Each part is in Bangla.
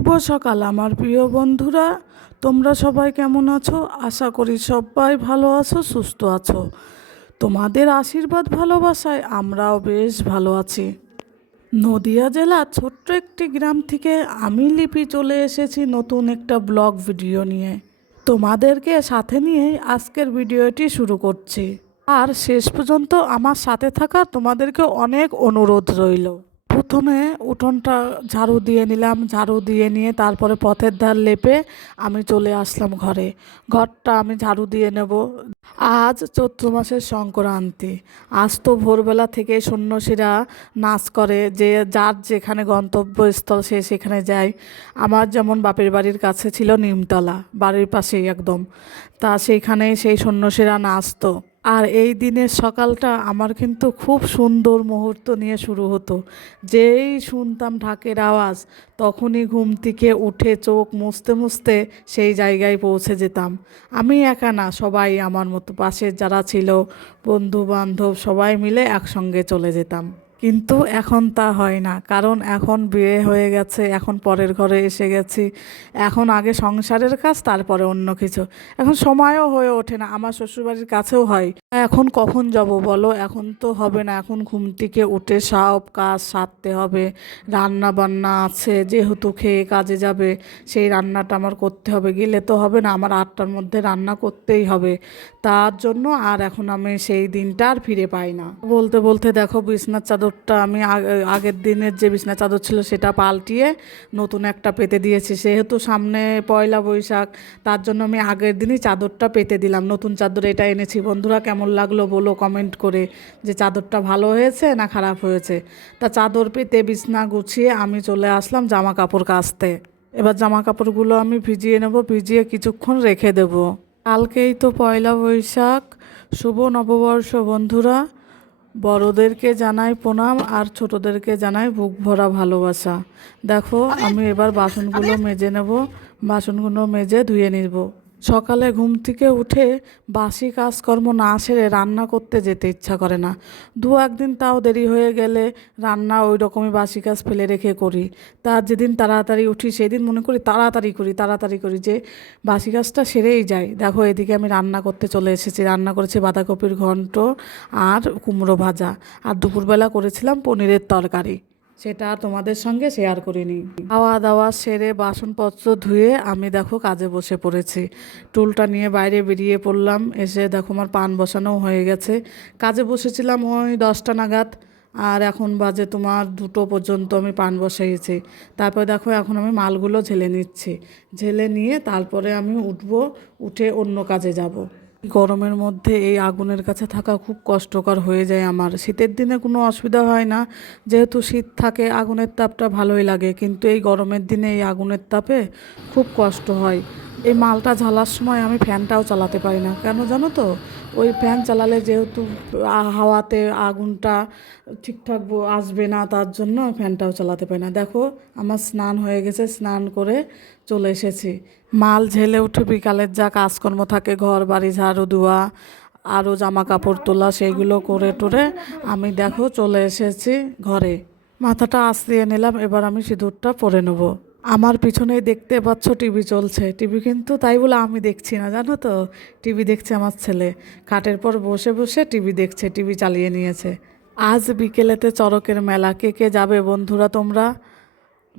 শুভ সকাল, আমার প্রিয় বন্ধুরা। তোমরা সবাই কেমন আছো? আশা করি সবাই ভালো আছো, সুস্থ আছো। তোমাদের আশীর্বাদ ভালোবাসায় আমরাও বেশ ভালো আছি। নদিয়া জেলা ছোট্ট একটি গ্রাম থেকে আমি লিপি চলে এসেছি নতুন একটা ব্লগ ভিডিও নিয়ে। তোমাদেরকে সাথে নিয়েই আজকের ভিডিওটি শুরু করছি। আর শেষ পর্যন্ত আমার সাথে থাকা তোমাদেরকে অনেক অনুরোধ রইল। প্রথমে উঠোনটা ঝাড়ু দিয়ে নিলাম, ঝাড়ু দিয়ে নিয়ে তারপরে পথের ধার লেপে আমি চলে আসলাম ঘরে। ঘরটা আমি ঝাড়ু দিয়ে নেব। আজ চৈত্র মাসের সংক্রান্তি। আজ তো ভোরবেলা থেকে সন্ন্যাসীরা নাচ করে, যে যার যেখানে গন্তব্যস্থল সে সেখানে যায়। আমার যেমন বাপের বাড়ির কাছে ছিল নিমতলা, বাড়ির পাশেই একদম। তা সেইখানে সেই সন্ন্যাসীরা নাচতো। আর এই দিনের সকালটা আমার কিন্তু খুব সুন্দর মুহূর্ত নিয়ে শুরু হতো। যেই শুনতাম ঢাকের আওয়াজ, তখনই ঘুম থেকে উঠে চোখ মুছতে মুছতে সেই জায়গায় পৌঁছে যেতাম। আমি একা না, সবাই আমার মতো পাশের যারা ছিল বন্ধু বান্ধব সবাই মিলে একসঙ্গে চলে যেতাম। কিন্তু এখন তা হয় না। কারণ এখন বিয়ে হয়ে গেছে, এখন পরের ঘরে এসে গেছি, এখন আগে সংসারের কাজ, তারপরে অন্য কিছু। এখন সময়ও হয়ে ওঠে না, আমার শ্বশুরবাড়ির কাছেও হয়। এখন কখন যাব বলো? এখন তো হবে না, এখন ঘুম থেকে উঠে সব কাজ সারতে হবে রান্না বান্না আছে, যেহেতু খেয়ে কাজে যাবে, সেই রান্নাটা আমার করতে হবে। গেলে তো হবে না, আমার আটটার মধ্যে রান্না করতেই হবে। তার জন্য আর এখন আমি সেই দিনটা আর ফিরে পাই না। বলতে বলতে দেখো, বিছনার চাদরটা আমি আগে- আগের দিনের যে বিছনার চাদর ছিল সেটা পাল্টিয়ে নতুন একটা পেতে দিয়েছি। সেহেতু সামনে পয়লা বৈশাখ, তার জন্য আমি আগের দিনই চাদরটা পেতে দিলাম। নতুন চাদর এটা এনেছি। বন্ধুরা, কেমন লাগল বলো কমেন্ট করে যে চাদরটা ভালো হয়েছে না খারাপ হয়েছে? তা চাদর পেতে বিছনা গুছিয়ে আমি চলে আসলাম জামা কাপড় কাচতে। এবার জামা কাপড়গুলো আমি ভিজিয়ে নেব, ভিজিয়ে কিছুক্ষণ রেখে দেব। কালকেই তো পয়লা বৈশাখ, শুভ নববর্ষ বন্ধুরা। বড়দেরকে জানাই প্রণাম আর ছোটদেরকে জানাই বুক ভরা ভালোবাসা। দেখো আমি এবার বাসনগুলো মেজে নেব বাসনগুলো মেজে ধুয়ে নিব। সকালে ঘুম থেকে উঠে বাসি কাজকর্ম না সেরে রান্না করতে যেতে ইচ্ছা করে না। দু একদিন তাও দেরি হয়ে গেলে রান্না ওই রকমই বাসি কাজ ফেলে রেখে করি। তার যেদিন তাড়াতাড়ি উঠি সেদিন মনে করি তাড়াতাড়ি করি তাড়াতাড়ি করি যে বাসি কাজটা সেরেই যায়। দেখো এদিকে আমি রান্না করতে চলে এসেছি, রান্না করেছি বাঁধাকপির ঘন্ট আর কুমড়ো ভাজা। আর দুপুরবেলা করেছিলাম পনিরের তরকারি। সেটা তোমাদের সঙ্গে শেয়ার করিনি। খাওয়া দাওয়া সেরে বাসনপত্র ধুয়ে আমি দেখো কাজে বসে পড়েছি। টুলটা নিয়ে বাইরে বেরিয়ে পড়লাম, এসে দেখো আমার পান বসানো হয়ে গেছে। কাজে বসেছিলাম ওই দশটা নাগাদ, আর এখন বাজে তোমার দুটো পর্যন্ত আমি পান বসাইছি। তারপরে দেখো এখন আমি মালগুলো ঝেলে নিচ্ছি। ঝেলে নিয়ে তারপরে আমি উঠবো, উঠে অন্য কাজে যাব। গরমের মধ্যে এই আগুনের কাছে থাকা খুব কষ্টকর হয়ে যায় আমার। শীতের দিনে কোনো অসুবিধা হয় না। যেহেতু শীত থাকে, আগুনের তাপটা ভালোই লাগে। কিন্তু এই গরমের দিনে এই আগুনের তাপে খুব কষ্ট হয়। এই মালটা ঝালার সময় আমি ফ্যানটাও চালাতে পারি না। কেন জানো তো? ওই ফ্যান চালালে যেহেতু হাওয়াতে আগুনটা ঠিকঠাক আসবে না, তার জন্য ফ্যানটাও চালাতে পারি না। দেখো, আমার স্নান হয়ে গেছে, স্নান করে চলে এসেছি। মাল ঝেলে উঠে বিকালের যা কাজকর্ম থাকে, ঘর, বাড়ি, ঝাড়ু দেওয়া আরও জামা কাপড় তোলা সেইগুলো করে টোরে আমি দেখো চলে এসেছি ঘরে। মাথাটা আশ্রিয়ে নিলাম, এবার আমি সিঁদুরটা পরে নেব। আমার পিছনে দেখতে পাচ্ছ টিভি চলছে। টিভি কিন্তু তাই বলে আমি দেখছি না, জানো তো? টিভি দেখছে আমার ছেলে। খাটের পর বসে বসে টিভি দেখছে, টিভি চালিয়ে নিয়েছে। আজ বিকেলেতে চরকের মেলা, কে কে যাবে বন্ধুরা তোমরা?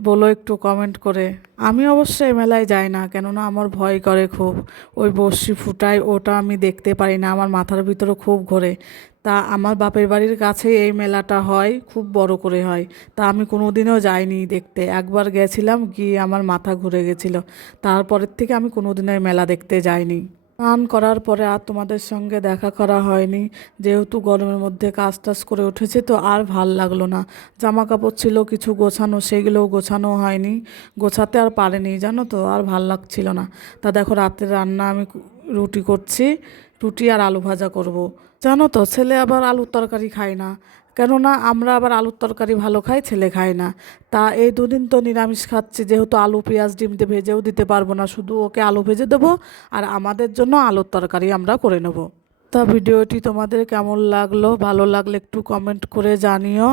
বলো একটু কমেন্ট করে। আমি অবশ্যই মেলায় যাই না, কেননা আমার ভয় করে খুব। ওই বড়শি ফুটায়, ওটা আমি দেখতে পারি না, আমার মাথার ভিতরে খুব ঘোরে। তা আমার বাপের বাড়ির কাছেই এই মেলাটা হয়, খুব বড় করে হয়। তা আমি কোনোদিনও যাইনি দেখতে। একবার গেছিলাম, গিয়ে আমার মাথা ঘুরে গেছিল। তারপরের থেকে আমি কোনোদিনও এই মেলা দেখতে যাইনি। স্নান করার পরে আর তোমাদের সঙ্গে দেখা করা হয়নি। যেহেতু গরমের মধ্যে কাজ টাজ করে উঠেছে, তো আর ভালো লাগল না। জামা কাপড় ছিল, কিছু গোছানো, সেগুলোও গোছানো হয়নি। গোছাতে আর পারেনি, জানো তো, আর ভালো লাগছিল না। তা দেখো, রাতের রান্না আমি রুটি করছি, রুটি আর আলু ভাজা করব। জানো তো, ছেলে আবার আলুর তরকারি খায় না। কেননা আমরা আবার আলুর তরকারি ভালো খাই, ছেলে খায় না। তা এই দুদিন তো নিরামিষ খাচ্ছি, যেহেতু আলু, পেঁয়াজ, ডিম দিয়ে ভেজেও দিতে পারব না, শুধু ওকে আলু ভেজে দেবো আর আমাদের জন্য আলুর তরকারি আমরা করে নেব। তা ভিডিওটি তোমাদের কেমন লাগল? ভালো লাগলে একটু কমেন্ট করে জানিও।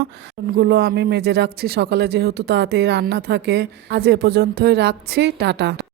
গুলো আমি মেজে রাখছি, সকালে যেহেতু তাড়াতাড়ি রান্না থাকে। আজ এ পর্যন্তই রাখছি, টাটা।